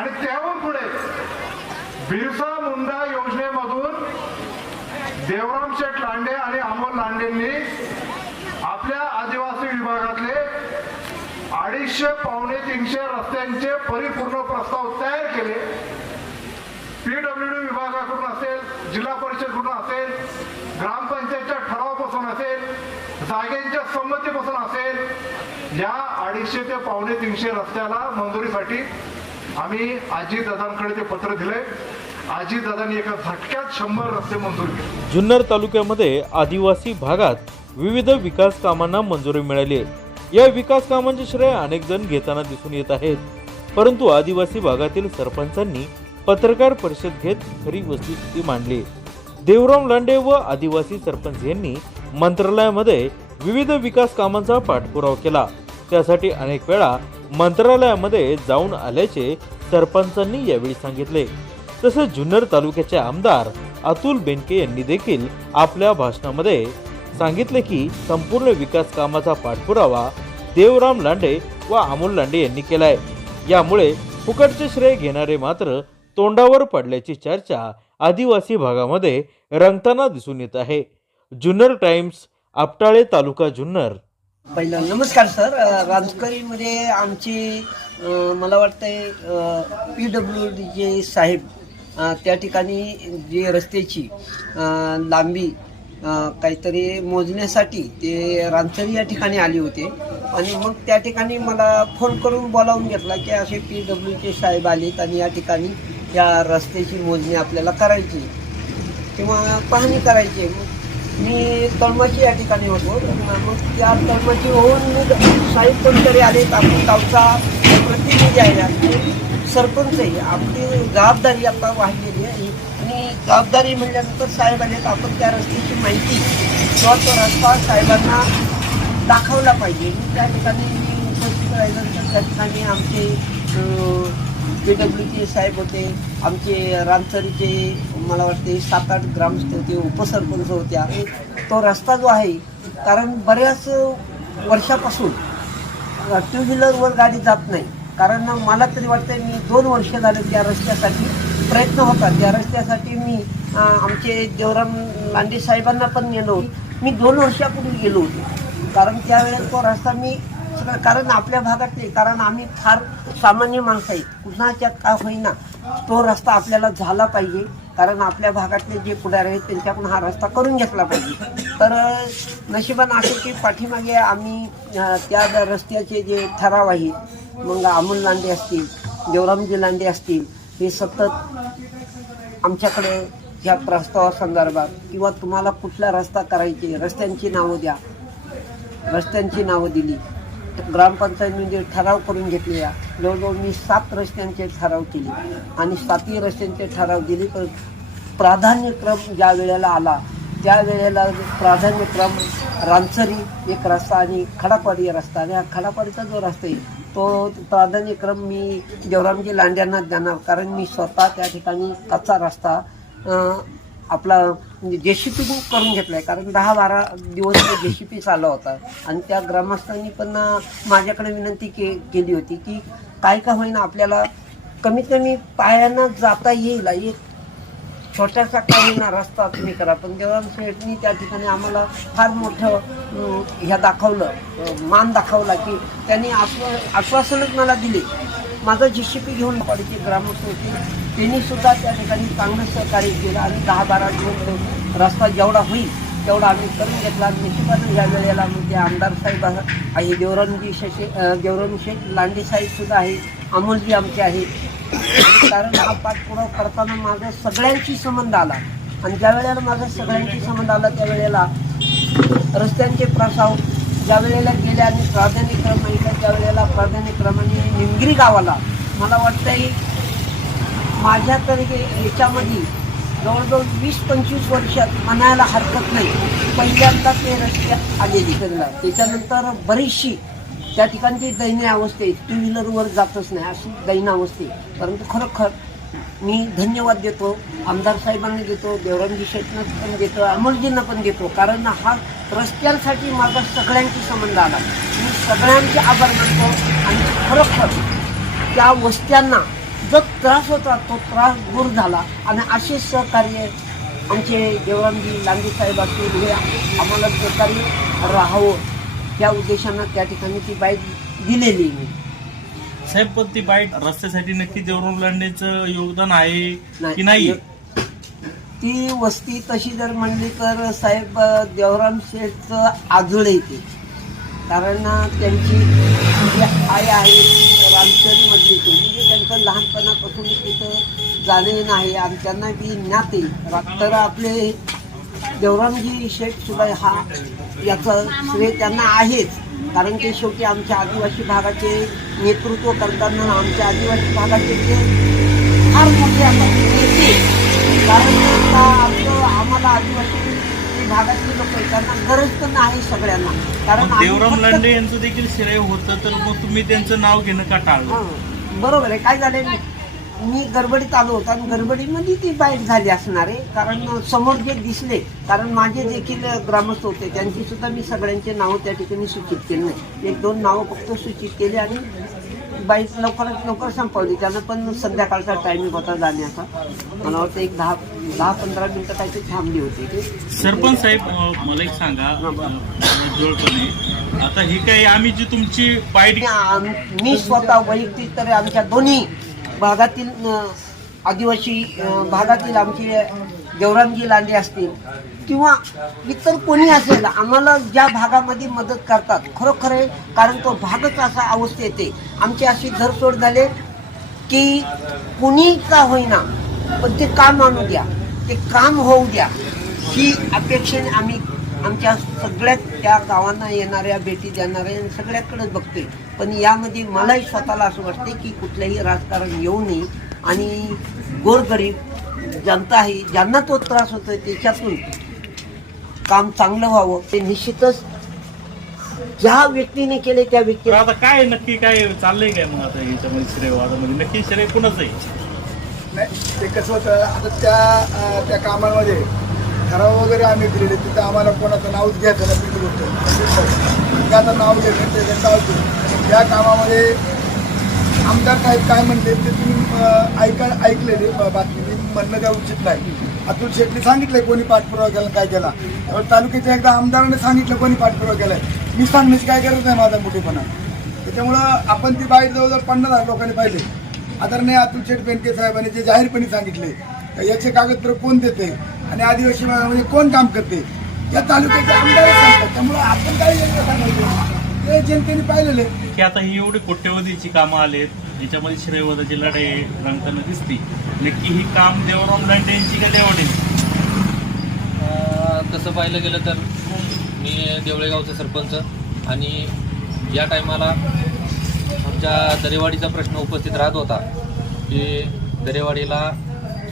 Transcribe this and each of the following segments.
आणि त्याहून पुढे बिरसा मुंडा योजनेमधून देवराम शेठ लांडे आणि अमोल लांडेंनी आपल्या आदिवासी विभागातले अडीचशे पावणे तीनशे रस्त्यांचे परिपूर्ण प्रस्ताव तयार केले. पीडब्ल्यूडी विभागाकडून असेल जिल्हा परिषदकडून असेल ग्रामपंचायतच्या ठरावापासून असेल जागेंच्या संमतीपासून असेल या अडीचशे ते पावणे तीनशे रस्त्याला मंजुरीसाठी आम्ही आजी दादांकडे ते पत्र दिले. आजी दादांनी एका झटक्यात शंभर रस्ते मंजूर केले. जुन्नर तालुक्यामध्ये आदिवासी भागात विविध विकास कामांना मंजुरी मिळाली आहे. या विकास कामांचे श्रेय अनेक जण घेताना दिसून येत आहेत. परंतु आदिवासी भागातील सरपंचांनी पत्रकार परिषद घेत खरी वस्तुस्थिती मांडली. देवराम लांडे व आदिवासी सरपंच यांनी मंत्रालयामध्ये विविध विकास कामांचा पाठपुरावा केला. त्यासाठी अनेक वेळा मंत्रालयामध्ये जाऊन आल्याचे सरपंचांनी यावेळी सांगितले. तसेच जुन्नर तालुक्याचे आमदार अतुल बेनके यांनी देखील आपल्या भाषणामध्ये सांगितले की संपूर्ण विकास कामाचा पाठपुरावा देवराम लांडे व अमोल लांडे यांनी केलाय. यामुळे फुकटचे श्रेय घेणारे मात्र तोंडावर पडल्याची चर्चा आदिवासी भागामध्ये रंगताना दिसून येत आहे. जुन्नर टाइम्स आपटाळे तालुका जुन्नर. पहिलं नमस्कार सर. अ, राजकरीमध्ये आमचे मला वाटतंय पी डब्ल्यू डीचे साहेब त्या ठिकाणी जे रस्त्याची लांबी काहीतरी मोजण्यासाठी ते रामसरी या ठिकाणी आले होते. आणि मग त्या ठिकाणी मला फोन करून बोलावून घेतला की असे पी डब्ल्यूचे साहेब आलेत आणि या ठिकाणी या रस्त्याची मोजणी आपल्याला करायची किंवा पाहणी करायची आहे. मी तळमाची या ठिकाणी होतो. मग त्या तळमाची होऊन मी साहेब कोणतरी आले आपण गावचा प्रतिनिधी आहे आणि सरपंच आहे. आपली जबाबदारी आता वाहिलेली आहे. आणि जबाबदारी म्हणल्यानंतर साहेब आले तर आपण त्या रस्त्याची माहिती किंवा तो रस्ता साहेबांना दाखवला पाहिजे. मी त्या ठिकाणी मी उपस्थित राहिल्यानंतर त्या ठिकाणी आमचे पी डब्ल्यूचे साहेब होते आमचे रामसरीचे मला वाटते सात आठ ग्रामस्थ होते उपसरपंच होत्या. तो रस्ता जो आहे कारण बऱ्याच वर्षापासून टू व्हीलरवर गाडी जात नाही. कारण मला तरी वाटतं मी दोन वर्ष झाले त्या रस्त्यासाठी प्रयत्न होता. त्या रस्त्यासाठी मी आमचे देवराम लांडे साहेबांना पण नेलो मी दोन वर्षापूर्वी गेलो होतो. कारण त्यावेळेस तो रस्ता मी कारण आपल्या भागातले कारण आम्ही फार सामान्य माणसं आहेत कुणाच्या का होईना तो रस्ता आपल्याला झाला पाहिजे. कारण आपल्या भागातले जे पुढारी आहेत त्यांच्याकडून हा रस्ता करून घेतला पाहिजे. तर अं, नशिबानं असं की पाठीमागे आम्ही त्या रस्त्याचे जे ठराव आहेत मग अमोल लांडे असतील देवरामजी लांडे असतील हे सतत आमच्याकडे ह्या प्रस्तावासंदर्भात किंवा तुम्हाला कुठला रस्ता करायचे रस्त्यांची नावं द्या. रस्त्यांची नावं दिली. ग्रामपंचायतीमध्ये म्हणजे ठराव करून घेतले जवळजवळ मी सात रस्त्यांचे ठराव केले. आणि सातही रस्त्यांचे ठराव दिले तर प्राधान्यक्रम ज्या वेळेला आला त्या वेळेला प्राधान्यक्रम रामसरी एक रस्ता आणि खडापाडी रस्ता. आणि हा खडापाडीचा जो रस्ता आहे तो प्राधान्यक्रम मी देवरामजी लांड्यांना देणार कारण मी स्वतः त्या ठिकाणी कच्चा रस्ता आपला म्हणजे जे बुक करून घेतलाय. आहे कारण दहा बारा दिवस जे सी पी चालला होता. आणि त्या ग्रामस्थांनी पण माझ्याकडे विनंती के केली होती की काय का होईना आपल्याला कमीत कमी पायानं जाता येईल. एक छोटासा का होईना रस्ता तुम्ही करा. पण देवराम शेठनी त्या ठिकाणी आम्हाला फार मोठं ह्या दाखवलं मान दाखवला की त्यांनी आश्वा आश्वासनच मला दिले. माझा जी सी पी घेऊन पाडीची ग्रामस्थ होती. त्यांनी सुद्धा त्या ठिकाणी चांगलं सहकार्य केलं आणि दहा बारा दिवस रस्ता जेवढा होईल तेवढा आम्ही करून घेतला. आणि निश्चितपणे या वेळेला म्हणजे आमदार साहेब आहे देवरामजी शशे अं, लांडी लांडे साहेब सुद्धा आहे अमोलजी आमचे आहे कारण हा पाठपुरावा करताना माझा सगळ्यांशी संबंध आला. आणि ज्या वेळेला माझा सगळ्यांशी संबंध आला त्यावेळेला रस्त्यांचे प्रसाव ज्या वेळेला गेले आणि प्राधान्यक्रम माहिती त्या वेळेला प्राधान्यक्रमाने निमगिरी गावाला मला वाटतंय माझ्या तरी याच्यामध्ये जवळजवळ वीस पंचवीस वर्षात म्हणायला हरकत नाही. पहिल्यांदा ते रस्ते आलेली करीला त्याच्यानंतर बरीचशी त्या ठिकाणची दैन्य अवस्था टू व्हीलरवर जातच नाही. अशी दैन्य अवस्थे परंतु खरोखर मी धन्यवाद देतो आमदार साहेबांना देतो देवरामजी शेटनं पण देतो अमोलजींना पण देतो कारण हा रस्त्यांसाठी माझा सगळ्यांशी संबंध आला. मी सगळ्यांचे आभार मानतो आणि खरोखर त्या वस्त्यांना जो त्रास होता तो त्रास दूर झाला आणि असे सहकार्य आमचे देवरामजी लांगे साहेब असतील हे आम्हाला सहकार्य राहावं. त्या उद्देशानं त्या ठिकाणी ती बाईक दिलेली मी. साहेब पण ती बाईट रस्त्यासाठी नक्की देवराम लांडेचं योगदान आहे की नाही? ती वस्ती तशी जर म्हणली तर साहेब देवराम शेठचं आजोळे येते कारण त्यांची जी आई आहे रामचरीमधली ते. म्हणजे त्यांचं लहानपणापासून तिथं जाणं आहे आणि त्यांना बी ज्ञात तर आपले देवरामजी शेठ सुद्धा हा याचं श्रेय त्यांना आहेच. कारण ते शेवटी आमच्या आदिवासी भागाचे नेतृत्व करताना आमच्या आदिवासी भागाचे ते फार मोठे आता नेते कारण आता आमचं आम्हाला आदिवासी भागातले लोक त्यांना गरज तर नाही सगळ्यांना. कारण देवराम लांडे यांचं देखील श्रेय होतं तर मग तुम्ही त्यांचं नाव घेणं का टाळलं? बरोबर आहे. काय झाले मी गडबडीत आलो होतो आणि गडबडीमध्ये ती बाईट झाली असणार आहे. कारण समोर जे दिसले कारण माझे देखील ग्रामस्थ होते त्यांची सुद्धा मी सगळ्यांचे नावं त्या ठिकाणी सूचित केले नाही. एक दोन नावं फक्त सूचित केली आणि बाईट लवकरात लवकर संपवली. त्यांना पण संध्याकाळचा टायमिंग होता जाण्याचा. मला वाटतं एक दहा दहा पंधरा मिनिटं काहीतरी थांबली होती. सरपंच साहेब मला एक सांगा. आता ही काय आम्ही जी तुमची बाईट मी स्वतः वैयक्तिक तर आमच्या दोन्ही भागातील आदिवासी भागातील आमचे देवरामजी लांडे असतील किंवा इतर कोणी असेल आम्हाला ज्या भागामध्ये मदत करतात खरोखर आहे कारण तो भागच असा अवस्था येते. आमची अशी धरसोड झाले की कुणी का होईना पण ते काम आणू द्या ते काम होऊ द्या ही अपेक्षेने आम्ही आमच्या सगळ्यात त्या गावांना येणाऱ्या भेटी देणाऱ्या सगळ्याकडेच बघतोय. पण यामध्ये मलाही स्वतःला असं वाटते की कुठलंही राजकारण येऊ नये आणि गोरगरीब जनता आहे ज्यांना तो त्रास होतोय त्याच्यातून काम चांगलं व्हावं. ते निश्चितच ज्या व्यक्तीने केले त्या तर व्यक्तीला आता काय नक्की काय चाललंय काय मग आता याच्यामध्ये श्रेयवादामध्ये नक्की श्रेय कुणाचं आहे? नाही ते कसं होतं आता त्या त्या कामामध्ये ठराव वगैरे आम्ही दिलेले तिथं आम्हाला कोणाचं नावच घ्यायचं ना पहिली गोष्ट ते आता नाव घेतलं त्याचं नाव घेऊ या कामामध्ये आमदार साहेब काय म्हणले ते तुम्ही ऐका ऐकलेले बातमी. मी म्हणणं काय उचित नाही. अतुल शेट्टी सांगितलंय कोणी पाठपुरावा केला काय केला. त्यामुळे तालुक्याच्या एकदा आमदाराने सांगितलं कोणी पाठपुरावा केलाय. मी सांगण्याची काय गरज नाही माझा मोठेपणा त्याच्यामुळं आपण ती बाहेर जवळजवळ पन्नास हजार लोकांनी पाहिले. आदरणीय अतुल शेठ बेनके साहेबांनी जे जाहीरपणे सांगितले तर याचे कागदपत्र कोण देते आणि आदिवासी भागामध्ये कोण काम करते? या तालुक्याचे आमदार सांगतात त्यामुळं आपण काय यांना सांगायचं? ते जनतेने पाहिलेले की आता ही एवढी कोट्यवधीची कामं आलेत याच्यामध्ये श्रेयवादाची लढाई रंगताना दिसते. नक्की ही काम देवराम लांडे यांची का देवाडे? अ, तसं पाहिलं गेलं तर मी देवळेगावचा सरपंच आणि या टायमाला आमच्या दरेवाडीचा प्रश्न उपस्थित राहत होता की दरेवाडीला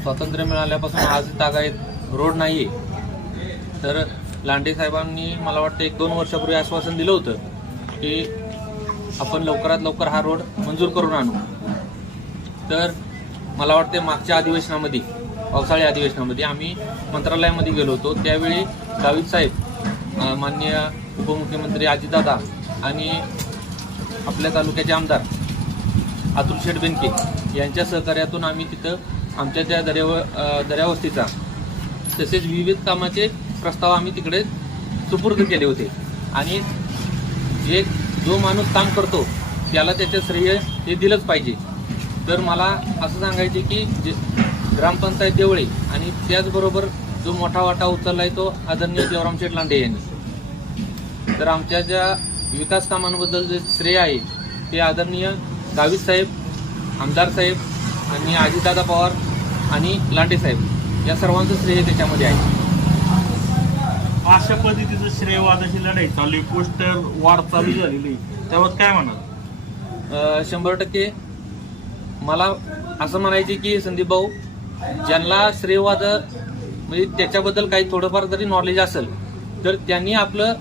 स्वातंत्र्य मिळाल्यापासून आज तागायत रोड नाही आहे तर लांडे साहेबांनी मला वाटतं एक दोन वर्षापूर्वी आश्वासन दिलं होतं की आपण लवकरात लवकर हा रोड मंजूर करून आणू. तर मला वाटते मागच्या अधिवेशनामध्ये पावसाळी अधिवेशनामध्ये आम्ही मंत्रालयामध्ये गेलो होतो. त्यावेळी गावित साहेब माननीय उपमुख्यमंत्री अजितदादा आणि आपल्या तालुक्याचे आमदार अतुल शेठ बेनके यांच्या सहकार्यातून आम्ही तिथं आमच्या त्या दर्याव दर्यावस्तीचा तसेच विविध कामाचे प्रस्ताव आम्ही तिकडे सुपूर्द केले होते. आणि जे जो माणूस काम करतो त्याला त्याचे श्रेय हे दिलंच पाहिजे. तर मला असं सांगायचे की जे ग्रामपंचायत देवळे आणि त्याचबरोबर जो मोठा वाटा उचलला आहे तो आदरणीय देवराम शेठ लांडे यांनी. तर आमच्या ज्या विकास कामांबद्दल जे श्रेय आहे ते आदरणीय गावित साहेब आमदार साहेब आणि आजीदादा पवार आणि लांडे साहेब. या सर्वांचं श्रेय त्याच्यामध्ये आहे. अशा पद्धतीचं श्रेयवादाची लढाई चालू आहे. पोस्टर वार चालू झालेली आहे. त्यावर काय म्हणाल? अ, शंभर टक्के. मला असं म्हणायचे की संदीप भाऊ ज्यांना श्रेयवाद म्हणजे त्याच्याबद्दल काही थोडंफार जरी नॉलेज असेल तर त्यांनी आपलं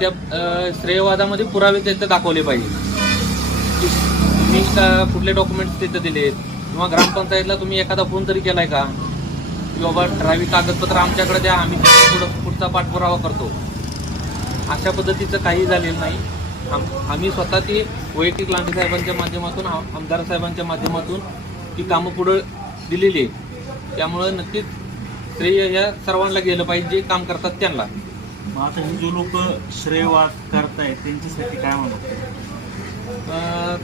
त्या अ, श्रेयवादामध्ये पुरावे तिथं दाखवले पाहिजे तुम्ही का कुठले डॉक्युमेंट्स तिथं दिलेत? किंवा ग्रामपंचायतला तुम्ही एखादा फोन तरी केलाय का? की बाबा ठराविक कागदपत्र आमच्याकडे द्या आम्ही पुढं पुढचा पाठपुरावा करतो. अशा पद्धतीचं काही झालेलं नाही. आम आम्ही स्वतः ते वैयक्तिक लांडे साहेबांच्या माध्यमातून आमदार साहेबांच्या माध्यमातून ती कामं पुढं दिलेली आहेत. त्यामुळं नक्कीच श्रेय ह्या सर्वांना गेलं पाहिजे जे काम करतात त्यांना. मग आता हे जे लोक श्रेयवाद करतायत त्यांच्यासाठी काय म्हणत अं,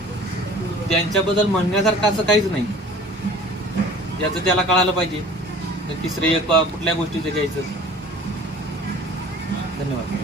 त्यांच्याबद्दल म्हणण्यासारखं असं काहीच नाही. याचं त्याला कळालं पाहिजे. नक्की श्रेय कुठल्या गोष्टीचं घ्यायचं? धन्यवाद.